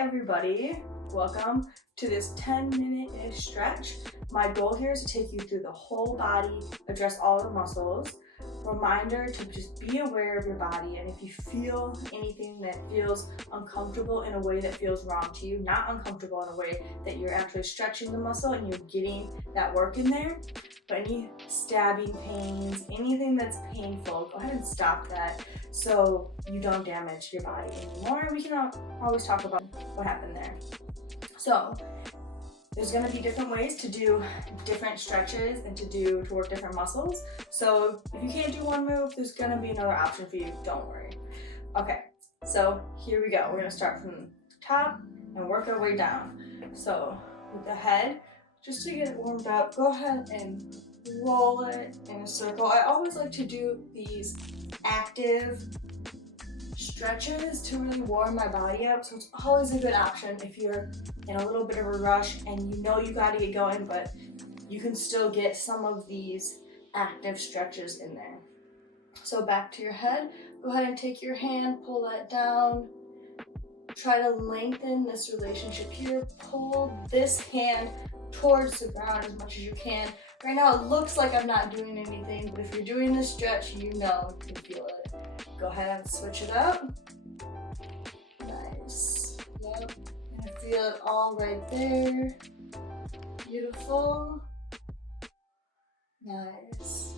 everybody, welcome to this 10-minute-ish stretch. My goal here is to take you through the whole body, address all the muscles. Reminder to just be aware of your body, and if you feel anything that feels uncomfortable in a way that feels wrong to you, not uncomfortable in a way that you're actually stretching the muscle and you're getting that work in there, but any stabbing pains, anything that's painful, go ahead and stop that so you don't damage your body anymore. We can always talk about what happened there. So there's going to be different ways to do different stretches and to work different muscles. So if you can't do one move, there's going to be another option for you. Don't worry. Okay, so here we go. We're going to start from the top and work our way down. So with the head, just to get it warmed up, go ahead and roll it in a circle. I always like to do these active stretches to really warm my body up, so it's always a good option if you're in a little bit of a rush and you know you got to get going, but you can still get some of these active stretches in there. So back to your head, go ahead and take your hand, pull that down, try to lengthen this relationship here, pull this hand towards the ground as much as you can. Right now it looks like I'm not doing anything, but if you're doing this stretch, you know you can feel it. Go ahead and switch it up. Nice. Yep. And feel it all right there. Beautiful. Nice.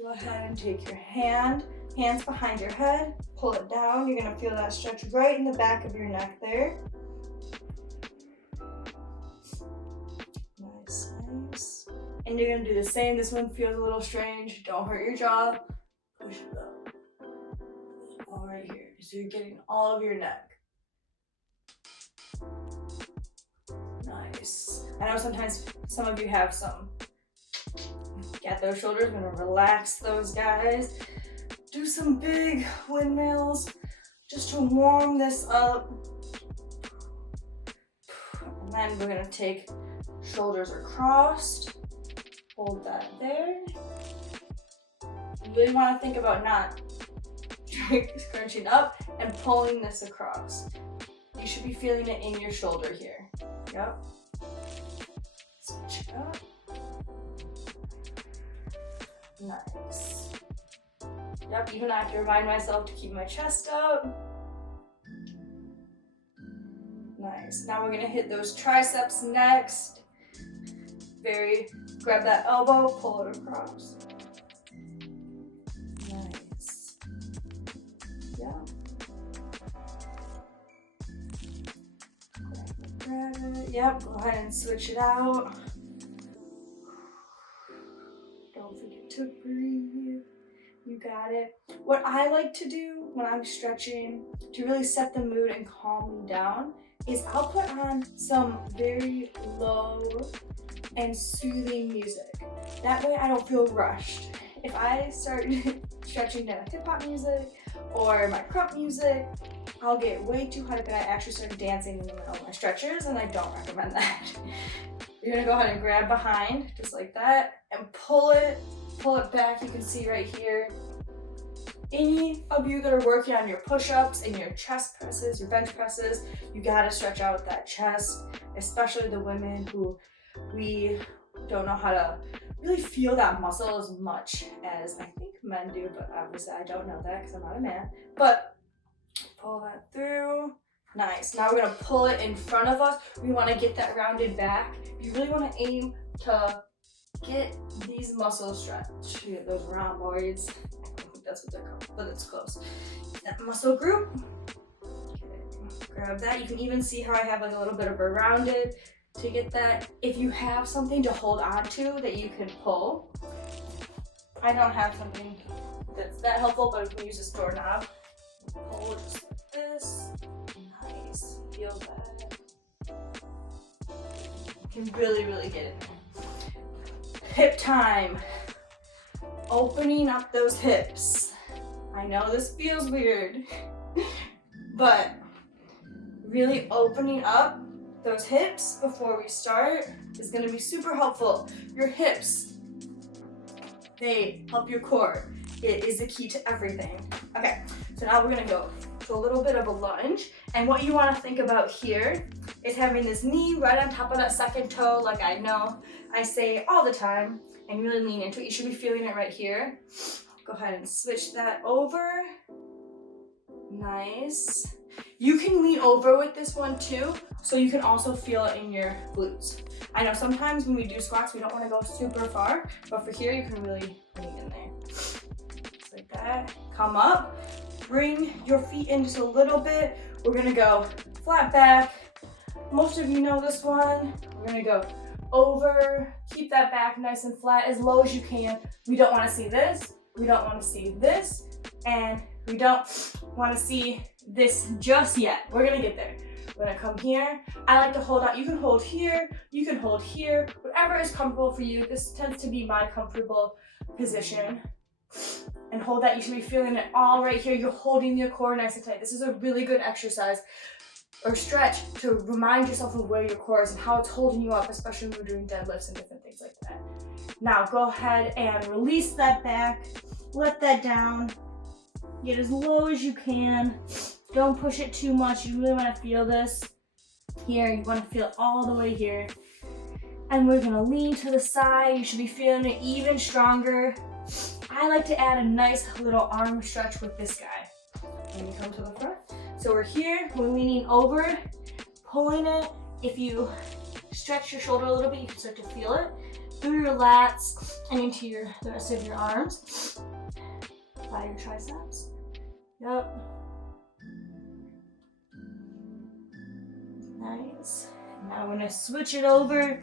Go ahead and take your hands behind your head, pull it down. You're gonna feel that stretch right in the back of your neck there. Nice, nice. And you're gonna do the same. This one feels a little strange. Don't hurt your jaw. Push it up. All right here. So you're getting all of your neck. Nice. I know sometimes some of you have some. Get those shoulders. I'm gonna relax those guys. Do some big windmills just to warm this up. And then we're gonna take shoulders are crossed. Hold that there. You really want to think about not scrunching up and pulling this across. You should be feeling it in your shoulder here. Yep. Switch it up. Nice. Yep, even I have to remind myself to keep my chest up. Nice. Now we're gonna hit those triceps next. Grab that elbow, pull it across. Nice. Yeah. Grab it. Yep, go ahead and switch it out. Don't forget to breathe. You got it. What I like to do when I'm stretching to really set the mood and calm me down is I'll put on some very low and soothing music. That way I don't feel rushed. If I start stretching to hip hop music or my crump music, I'll get way too hyped and I actually start dancing in the middle of my stretches, and I don't recommend that. You're gonna go ahead and grab behind, just like that, and pull it back. You can see right here. Any of you that are working on your push-ups and your chest presses, your bench presses, you gotta stretch out that chest, especially the women who we don't know how to really feel that muscle as much as I think men do, but obviously I don't know that because I'm not a man. But pull that through. Nice. Now we're gonna pull it in front of us. We want to get that rounded back. You really want to aim to get these muscles stretched. Those rhomboids. I don't think that's what they're called, but it's close. That muscle group. Okay. Grab that. You can even see how I have like a little bit of a rounded to get that. If you have something to hold on to that you can pull. I don't have something that's that helpful, but if we use this doorknob, pull just like this. Nice. Feel that. You can really, really get it. Hip time. Opening up those hips. I know this feels weird, but really opening up those hips before we start is going to be super helpful. Your hips, they help your core. It is the key to everything. Okay, so now we're going to go to a little bit of a lunge, And what you want to think about here is having this knee right on top of that second toe, like I know I say all the time, and really lean into it. You should be feeling it right here. Go ahead and switch that over. Nice. You can lean over with this one too, so you can also feel it in your glutes. I know sometimes when we do squats, we don't want to go super far, but for here, you can really lean in there. Just like that. Come up. Bring your feet in just a little bit. We're gonna go flat back. Most of you know this one. We're gonna go over. Keep that back nice and flat as low as you can. We don't wanna see this. We don't wanna see this. And we don't wanna see this just yet. We're gonna get there. We're gonna come here. I like to hold out. You can hold here. You can hold here. Whatever is comfortable for you. This tends to be my comfortable position. And hold that. You should be feeling it all right here. You're holding your core nice and tight. This is a really good exercise or stretch to remind yourself of where your core is and how it's holding you up, especially when we're doing deadlifts and different things like that. Now go ahead and release that back. Let that down. Get as low as you can. Don't push it too much. You really want to feel this here. You want to feel it all the way here. And we're going to lean to the side. You should be feeling it even stronger. I like to add a nice little arm stretch with this guy. When you come to the front. So we're here, we're leaning over, pulling it. If you stretch your shoulder a little bit, you can start to feel it through your lats and into the rest of your arms. By your triceps. Yep. Nice. Now I'm gonna switch it over.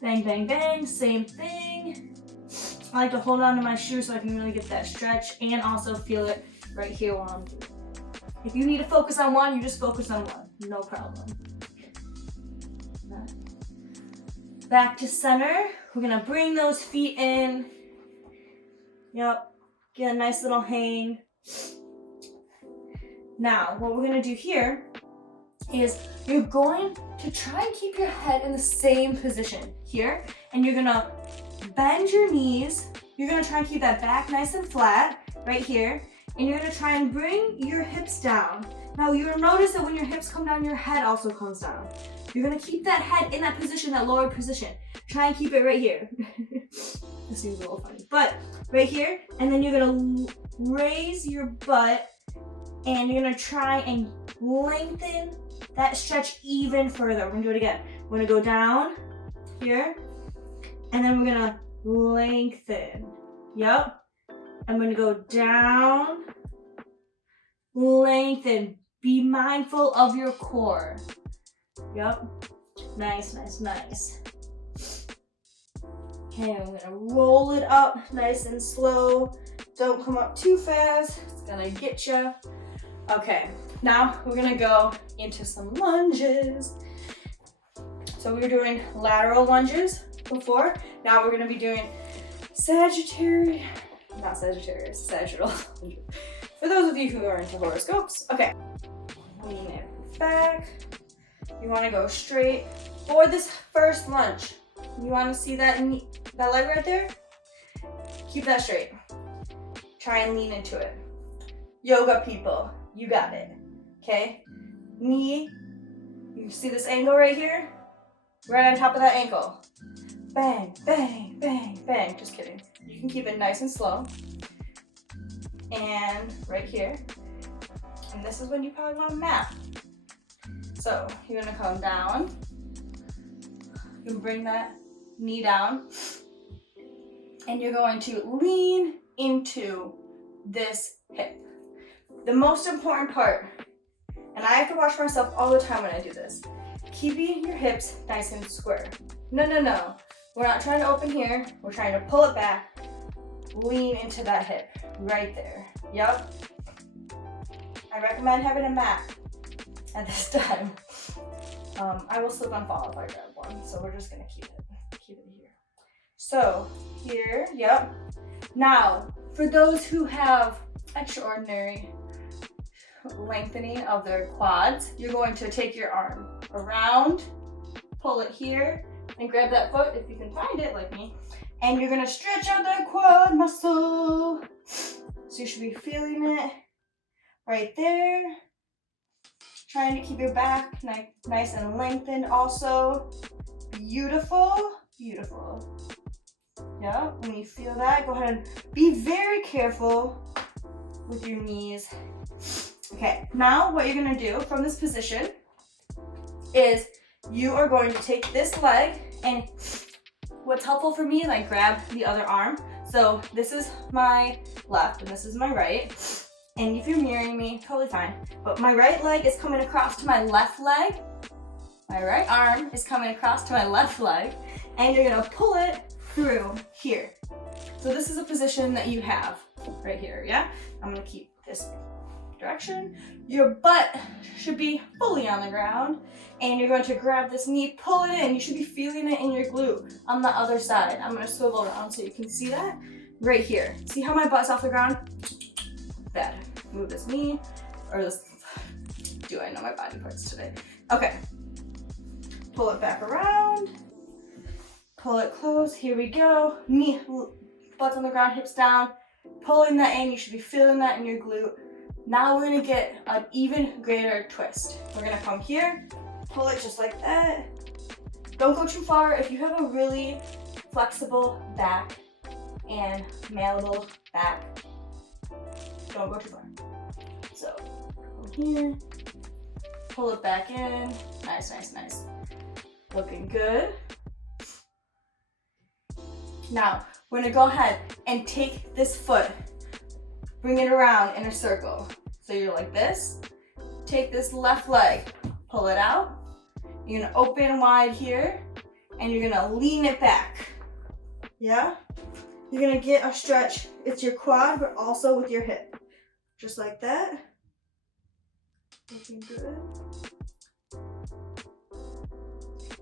Bang, bang, bang, same thing. I like to hold on to my shoe so I can really get that stretch and also feel it right here while I'm doing it. If you need to focus on one, you just focus on one. No problem. Back to center. We're gonna bring those feet in. Yep. Get a nice little hang. Now, what we're gonna do here is you're going to try and keep your head in the same position here, and you're gonna bend your knees. You're gonna try and keep that back nice and flat right here, and you're gonna try and bring your hips down. Now you'll notice that when your hips come down, your head also comes down. You're gonna keep that head in that position, that lower position. Try and keep it right here. This seems a little funny, but right here, and then you're gonna raise your butt, and you're gonna try and lengthen that stretch even further. We're gonna do it again. We're gonna go down here, and then we're gonna lengthen. Yep. I'm gonna go down, lengthen. Be mindful of your core. Yep. Nice, nice, nice. Okay, I'm gonna roll it up nice and slow. Don't come up too fast. It's gonna get you. Okay, now we're gonna go into some lunges. So we were doing lateral lunges before. Now we're gonna be doing sagittal. For those of you who are into horoscopes. Okay, lean it back. You wanna go straight for this first lunge. You wanna see that leg right there? Keep that straight. Try and lean into it. Yoga people, you got it. Okay, knee, you see this angle right here? Right on top of that ankle. Bang, bang, bang, bang. Just kidding. You can keep it nice and slow. And right here. And this is when you probably want to map. So you're gonna come down. You can bring that knee down. And you're going to lean into this hip. The most important part, and I have to watch myself all the time when I do this, keeping your hips nice and square. No, no, no. We're not trying to open here. We're trying to pull it back. Lean into that hip right there. Yep. I recommend having a mat at this time. I will slip and fall if I grab one, so we're just gonna keep it here. So here, yep. Now, for those who have extraordinary lengthening of their quads, you're going to take your arm around, pull it here, and grab that foot if you can find it like me, and you're gonna stretch out that quad muscle. So you should be feeling it right there. Trying to keep your back nice and lengthened also. Beautiful, beautiful. Yeah, when you feel that, go ahead and be very careful with your knees. Okay, now what you're gonna do from this position is you are going to take this leg, and what's helpful for me is I grab the other arm. So this is my left and this is my right. And if you're mirroring me, totally fine. But my right leg is coming across to my left leg. My right arm is coming across to my left leg. And you're gonna pull it through here. So this is a position that you have right here, yeah? I'm gonna keep this direction. Your butt should be fully on the ground. And you're going to grab this knee, pull it in. You should be feeling it in your glute on the other side. I'm gonna swivel around so you can see that right here. See how my butt's off the ground? Bad. Move this knee, or this, do I know my body parts today? Okay. Pull it back around. Pull it close, here we go. Knee, butt's on the ground, hips down. Pulling that in, you should be feeling that in your glute. Now we're gonna get an even greater twist. We're gonna come here, pull it just like that. Don't go too far. If you have a really flexible back and malleable back, don't go too far. So, come here, pull it back in. Nice, nice, nice. Looking good. Now, we're gonna go ahead and take this foot, bring it around in a circle. So you're like this. Take this left leg, pull it out. You're gonna open wide here, and you're gonna lean it back. Yeah? You're gonna get a stretch. It's your quad, but also with your hip. Just like that. Looking good.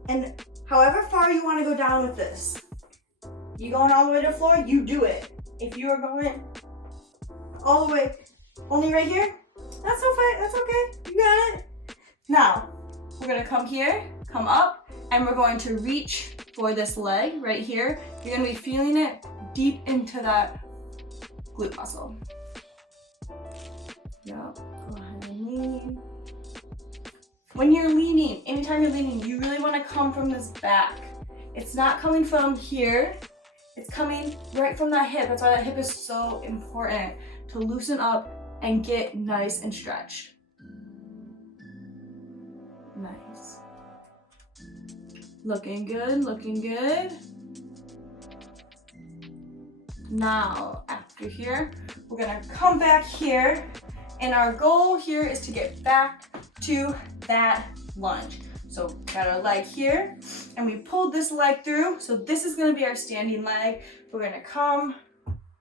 And however far you wanna go down with this, you going all the way to the floor, you do it. If you are going all the way, only right here, that's okay, that's okay, you got it. Now, we're gonna come here, come up, and we're going to reach for this leg right here. You're gonna be feeling it deep into that glute muscle. Yep, go ahead and lean. When you're leaning, anytime you're leaning, you really wanna come from this back. It's not coming from here, it's coming right from that hip. That's why that hip is so important, to loosen up and get nice and stretched. Nice. Looking good, looking good. Now, after here, we're gonna come back here, and our goal here is to get back to that lunge. So got our leg here, and we pulled this leg through. So this is gonna be our standing leg. We're gonna come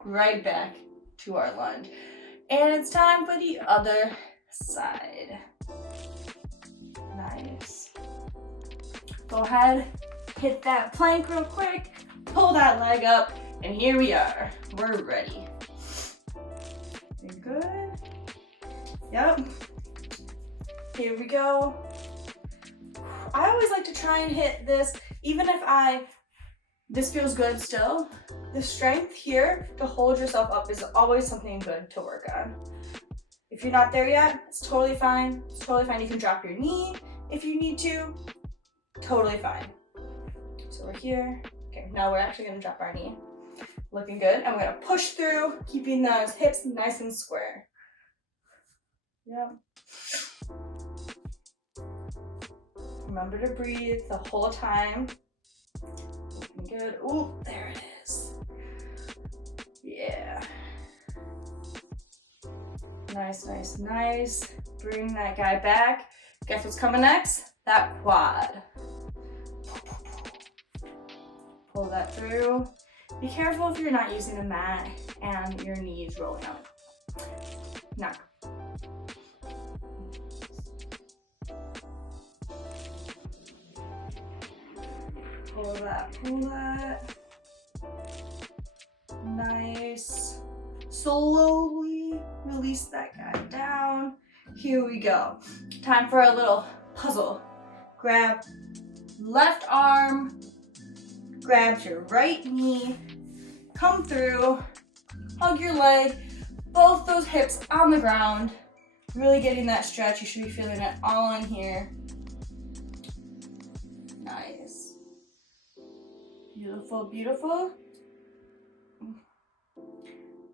right back to our lunge. And it's time for the other side. Nice. Go ahead, hit that plank real quick, pull that leg up, and here we are. We're ready. You're good. Yep. Here we go. I always like to try and hit this, even if this feels good still. The strength here to hold yourself up is always something good to work on. If you're not there yet, it's totally fine. It's totally fine. You can drop your knee if you need to. Totally fine. So we're here. Okay, now we're actually gonna drop our knee. Looking good. And we're gonna push through, keeping those hips nice and square. Yep. Remember to breathe the whole time. Looking good. Ooh, there it is. Yeah. Nice, nice, nice. Bring that guy back. Guess what's coming next? That quad. Pull that through. Be careful if you're not using a mat and your knees rolling out. Now. Pull that, pull that. Nice. Slowly release that guy down. Here we go. Time for a little puzzle. Grab left arm, grab your right knee, come through, hug your leg, both those hips on the ground. Really getting that stretch. You should be feeling it all in here. Nice. Beautiful, beautiful.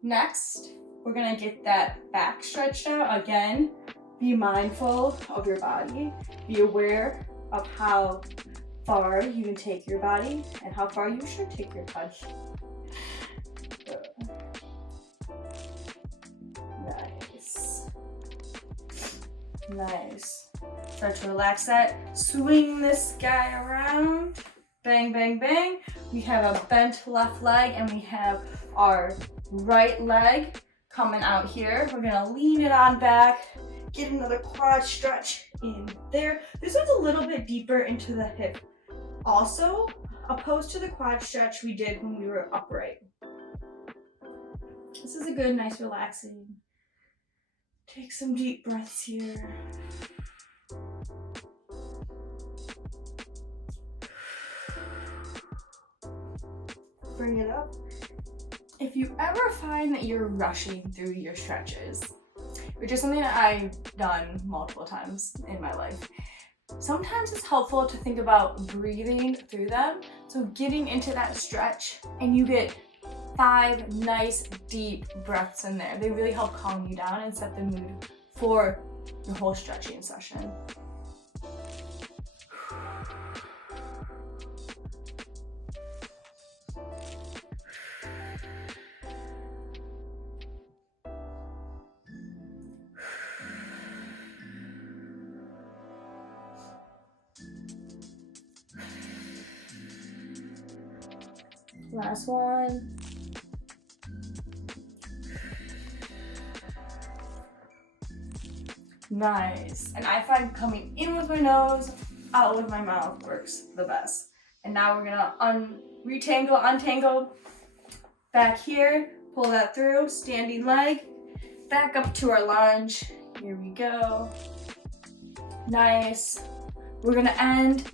Next, we're gonna get that back stretched out. Again, be mindful of your body. Be aware of how far you can take your body and how far you should take your body. Nice. Nice. Start to relax that. Swing this guy around. Bang, bang, bang. We have a bent left leg and we have our right leg coming out here. We're gonna lean it on back. Get another quad stretch in there. This one's a little bit deeper into the hip. Also, opposed to the quad stretch we did when we were upright. This is a good, nice, relaxing. Take some deep breaths here. Bring it up. If you ever find that you're rushing through your stretches, which is something that I've done multiple times in my life, sometimes it's helpful to think about breathing through them. So getting into that stretch and you get 5 nice deep breaths in there. They really help calm you down and set the mood for your whole stretching session. Last one. Nice. And I find coming in with my nose, out with my mouth works the best. And now we're gonna untangle back here, pull that through, standing leg, back up to our lunge. Here we go. Nice. We're gonna end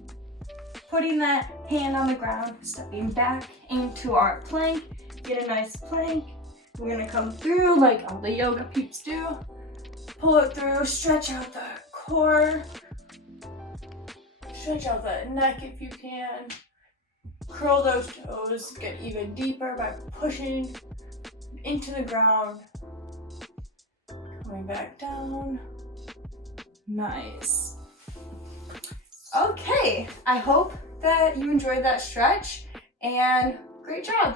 putting that hand on the ground, stepping back into our plank. Get a nice plank. We're gonna come through like all the yoga peeps do. Pull it through, stretch out the core. Stretch out the neck if you can. Curl those toes, get even deeper by pushing into the ground. Coming back down. Nice. Okay, I hope that you enjoyed that stretch and great job.